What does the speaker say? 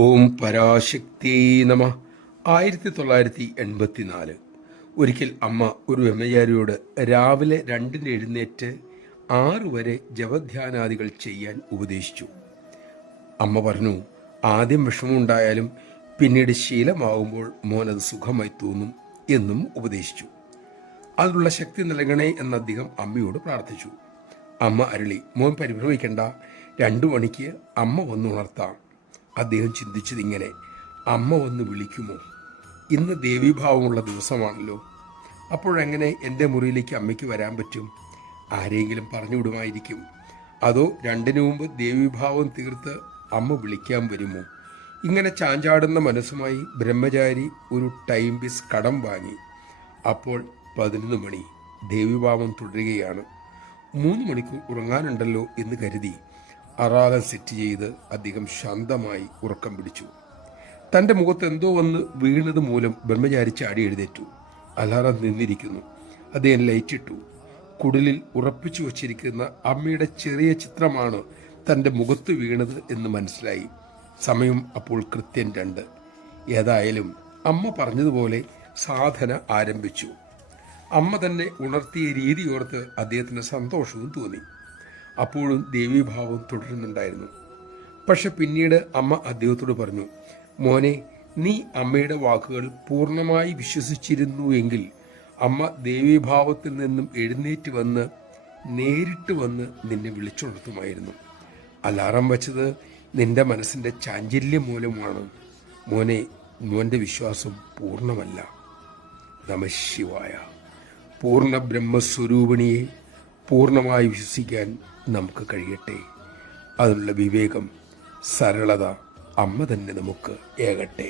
ഓം പരാശക്തി നമ. 1984 ഒരിക്കൽ അമ്മ ഒരു ബ്രഹ്മചാരിയോട് രാവിലെ 2-ന് എഴുന്നേറ്റ് 6 വരെ ജപധ്യാനാദികൾ ചെയ്യാൻ ഉപദേശിച്ചു. അമ്മ പറഞ്ഞു, ആദ്യം വിഷമമുണ്ടായാലും പിന്നീട് ശീലമാകുമ്പോൾ മോനത് സുഖമായി തോന്നും എന്നും ഉപദേശിച്ചു. അതിനുള്ള ശക്തി നൽകണേ എന്ന് അദ്ദേഹം അമ്മയോട് പ്രാർത്ഥിച്ചു. അമ്മ അരുളി, മോൻ പരിഭ്രമിക്കണ്ട, 2 മണിക്ക് അമ്മ വന്നുണർത്താം. അദ്ദേഹം ചിന്തിച്ചതിങ്ങനെ, അമ്മ വന്ന് വിളിക്കുമോ? ഇന്ന് ദേവീഭാവമുള്ള ദിവസമാണല്ലോ, അപ്പോഴെങ്ങനെ എൻ്റെ മുറിയിലേക്ക് അമ്മയ്ക്ക് വരാൻ പറ്റും? ആരെങ്കിലും പറഞ്ഞു വിടുമായിരിക്കും. അതോ 2-ന് മുമ്പ് ദേവീഭാവം തീർത്ത് അമ്മ വിളിക്കാൻ വരുമോ? ഇങ്ങനെ ചാഞ്ചാടുന്ന മനസ്സുമായി ബ്രഹ്മചാരി ഒരു ടൈം പീസ് കടം വാങ്ങി. അപ്പോൾ 11 മണി. ദേവീഭാവം തുടരുകയാണ്. 3 മണിക്കൂർ ഉറങ്ങാനുണ്ടല്ലോ എന്ന് കരുതി അലാറം സെറ്റ് ചെയ്ത് അദ്ദേഹം ശാന്തമായി ഉറക്കം പിടിച്ചു. തൻ്റെ മുഖത്ത് എന്തോ വന്ന് വീണത് മൂലം ബ്രഹ്മചാരി ചാടി എഴുന്നേറ്റു. അലാറം നിന്നിരിക്കുന്നു. അദ്ദേഹം ലൈറ്റിട്ടു. കുടിലിൽ ഉറപ്പിച്ചു വച്ചിരിക്കുന്ന അമ്മയുടെ ചെറിയ ചിത്രമാണ് തൻ്റെ മുഖത്ത് വീണത് എന്ന് മനസ്സിലായി. സമയം അപ്പോൾ കൃത്യം 2. ഏതായാലും അമ്മ പറഞ്ഞതുപോലെ സാധന ആരംഭിച്ചു. അമ്മ തന്നെ ഉണർത്തിയ രീതിയോർത്ത് അദ്ദേഹത്തിന് സന്തോഷവും തോന്നി. അപ്പോഴും ദേവീഭാവം തുടരുന്നുണ്ടായിരുന്നു. പക്ഷെ പിന്നീട് അമ്മ അദ്ദേഹത്തോട് പറഞ്ഞു, മോനെ, നീ അമ്മയുടെ വാക്കുകൾ പൂർണ്ണമായി വിശ്വസിച്ചിരുന്നു എങ്കിൽ അമ്മ ദേവീഭാവത്തിൽ നിന്നും എഴുന്നേറ്റ് വന്ന് നേരിട്ട് വന്ന് നിന്നെ വിളിച്ചുണർത്തുമായിരുന്നു. അലാറം വച്ചത് നിന്റെ മനസ്സിൻ്റെ ചാഞ്ചല്യം മൂലമാണ്. മോനെ, മോൻ്റെ വിശ്വാസം പൂർണ്ണമല്ല. നമഃശിവായ. പൂർണ്ണ ബ്രഹ്മസ്വരൂപിണിയെ പൂർണ്ണമായി വിശ്വസിക്കാൻ നമുക്ക് കഴിയട്ടെ. അതിനുള്ള വിവേകം, സരളത അമ്മ തന്നെ നമുക്ക് ഏകട്ടെ.